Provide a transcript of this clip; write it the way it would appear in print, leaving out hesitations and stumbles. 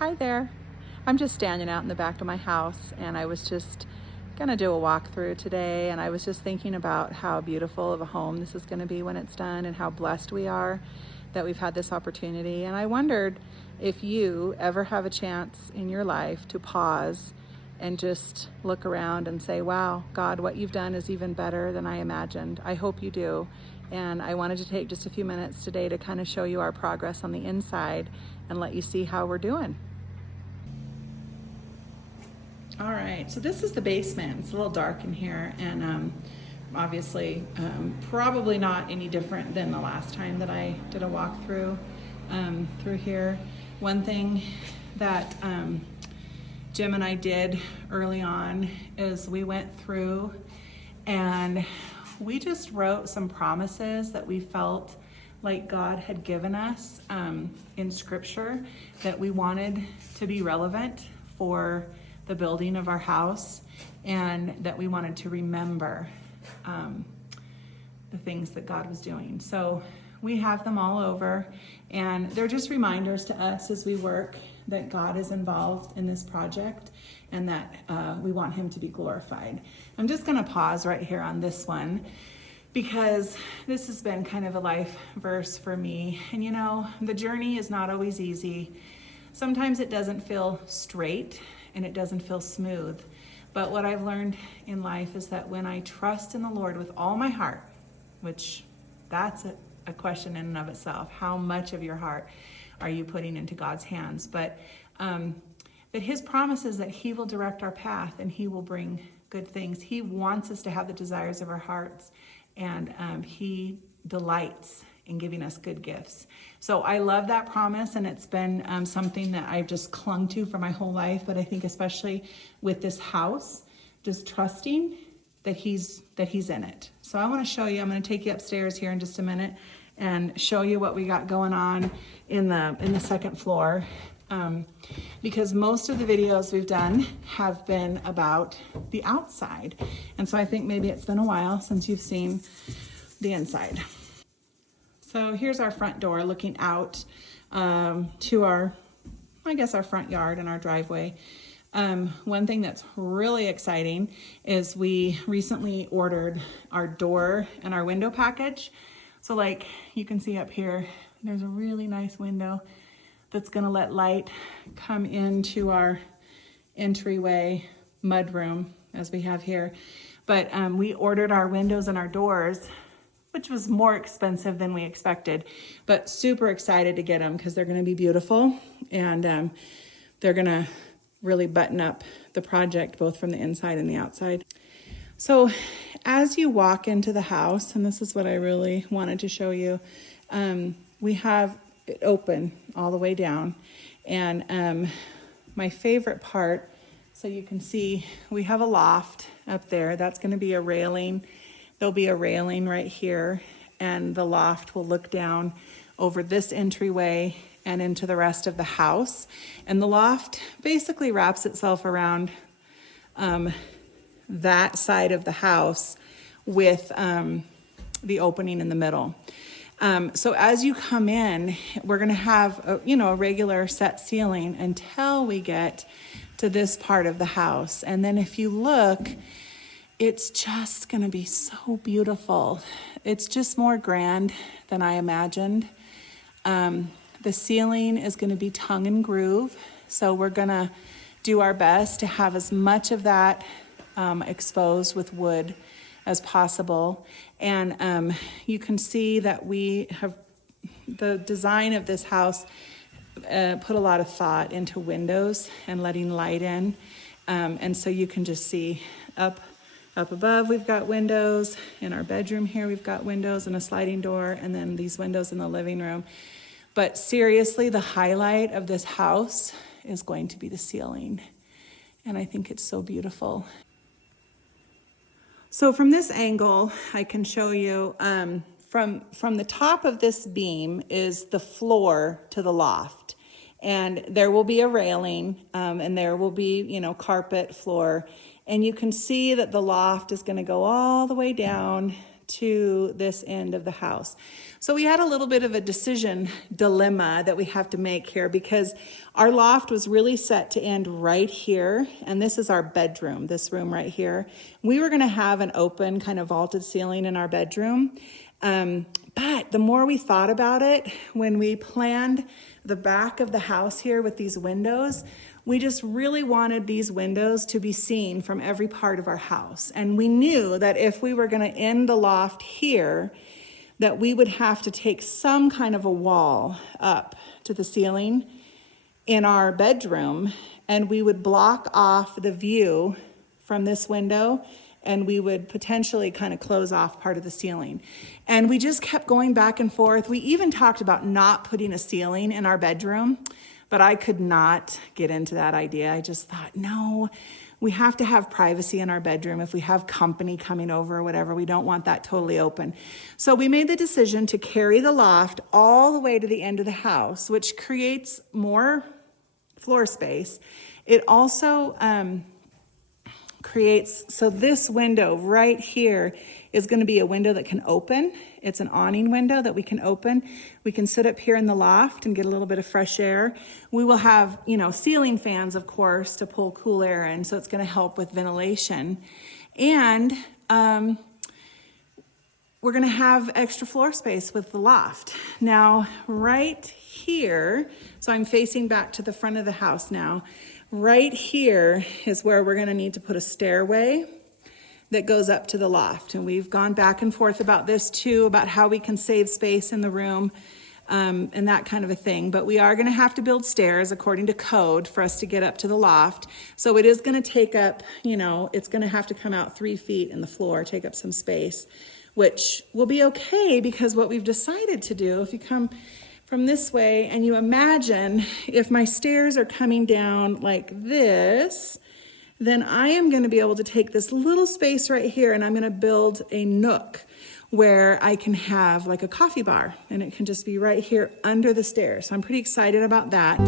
Hi there. I'm just standing out in the back of my house and I was just gonna do a walkthrough today, and I was just thinking about how beautiful of a home this is gonna be when it's done and how blessed we are that we've had this opportunity. And I wondered if you ever have a chance in your life to pause and just look around and say, wow, God, what you've done is even better than I imagined. I hope you do. And I wanted to take just a few minutes today to kind of show you our progress on the inside and let you see how we're doing. All right, so this is the basement. It's a little dark in here, and obviously probably not any different than the last time that I did a walkthrough through here. One thing that Jim and I did early on is we went through and we just wrote some promises that we felt like God had given us in scripture that we wanted to be relevant for the building of our house, and that we wanted to remember the things that God was doing. So we have them all over, and they're just reminders to us as we work that God is involved in this project and that we want him to be glorified. I'm just gonna pause right here on this one because this has been kind of a life verse for me. And you know, the journey is not always easy. Sometimes it doesn't feel straight and it doesn't feel smooth. But what I've learned in life is that when I trust in the Lord with all my heart, which that's a question in and of itself, how much of your heart are you putting into God's hands? But that his promise is that he will direct our path and he will bring good things. He wants us to have the desires of our hearts, and he delights in giving us good gifts. So I love that promise, and it's been something that I've just clung to for my whole life. But I think especially with this house, just trusting that he's in it. So I want to show you. I'm going to take you upstairs here in just a minute and show you what we got going on in the second floor, because most of the videos we've done have been about the outside, and so I think maybe it's been a while since you've seen the inside. So here's our front door looking out to our front yard and our driveway. One thing that's really exciting is we recently ordered our door and our window package. So like you can see up here, there's a really nice window that's gonna let light come into our entryway mudroom as we have here. But we ordered our windows and our doors, which was more expensive than we expected, but super excited to get them because they're gonna be beautiful, and they're gonna really button up the project both from the inside and the outside. So as you walk into the house, and this is what I really wanted to show you, we have it open all the way down, and my favorite part, so you can see we have a loft up there. That's gonna be a railing. There'll be a railing right here, and the loft will look down over this entryway and into the rest of the house. And the loft basically wraps itself around that side of the house with the opening in the middle. So as you come in, we're gonna have a regular set ceiling until we get to this part of the house. And then if you look, it's just gonna be so beautiful. It's just more grand than I imagined. The ceiling is gonna be tongue and groove. So we're gonna do our best to have as much of that exposed with wood as possible. And you can see that we have, the design of this house put a lot of thought into windows and letting light in. And so you can just see up above, we've got windows. In our bedroom here, we've got windows and a sliding door, and then these windows in the living room. But seriously, the highlight of this house is going to be the ceiling. And I think it's so beautiful. So from this angle, I can show you, from the top of this beam is the floor to the loft. And there will be a railing, and there will be, carpet floor. And you can see that the loft is going to go all the way down to this end of the house. So we had a little bit of a decision dilemma that we have to make here, because our loft was really set to end right here. And this is our bedroom, this room right here. We were going to have an open kind of vaulted ceiling in our bedroom. But the more we thought about it, when we planned the back of the house here with these windows, we just really wanted these windows to be seen from every part of our house. And we knew that if we were going to end the loft here, that we would have to take some kind of a wall up to the ceiling in our bedroom, and we would block off the view from this window, and we would potentially kind of close off part of the ceiling. And we just kept going back and forth. We even talked about not putting a ceiling in our bedroom, but I could not get into that idea. I just thought, no, we have to have privacy in our bedroom. If we have company coming over or whatever, we don't want that totally open. So we made the decision to carry the loft all the way to the end of the house, which creates more floor space. It also creates, so this window right here is going to be a window that can open. It's an awning window that we can open. We can sit up here in the loft and get a little bit of fresh air. We will have, ceiling fans, of course, to pull cool air in, so it's going to help with ventilation. And we're going to have extra floor space with the loft. Now, right here, so I'm facing back to the front of the house now. Right here is where we're going to need to put a stairway that goes up to the loft. And we've gone back and forth about this too, about how we can save space in the room and that kind of a thing. But we are going to have to build stairs according to code for us to get up to the loft. So it is going to take up, it's going to have to come out 3 feet in the floor, take up some space, which will be okay, because what we've decided to do, if you come from this way and you imagine if my stairs are coming down like this, then I am going to be able to take this little space right here and I'm going to build a nook where I can have like a coffee bar, and it can just be right here under the stairs. So I'm pretty excited about that.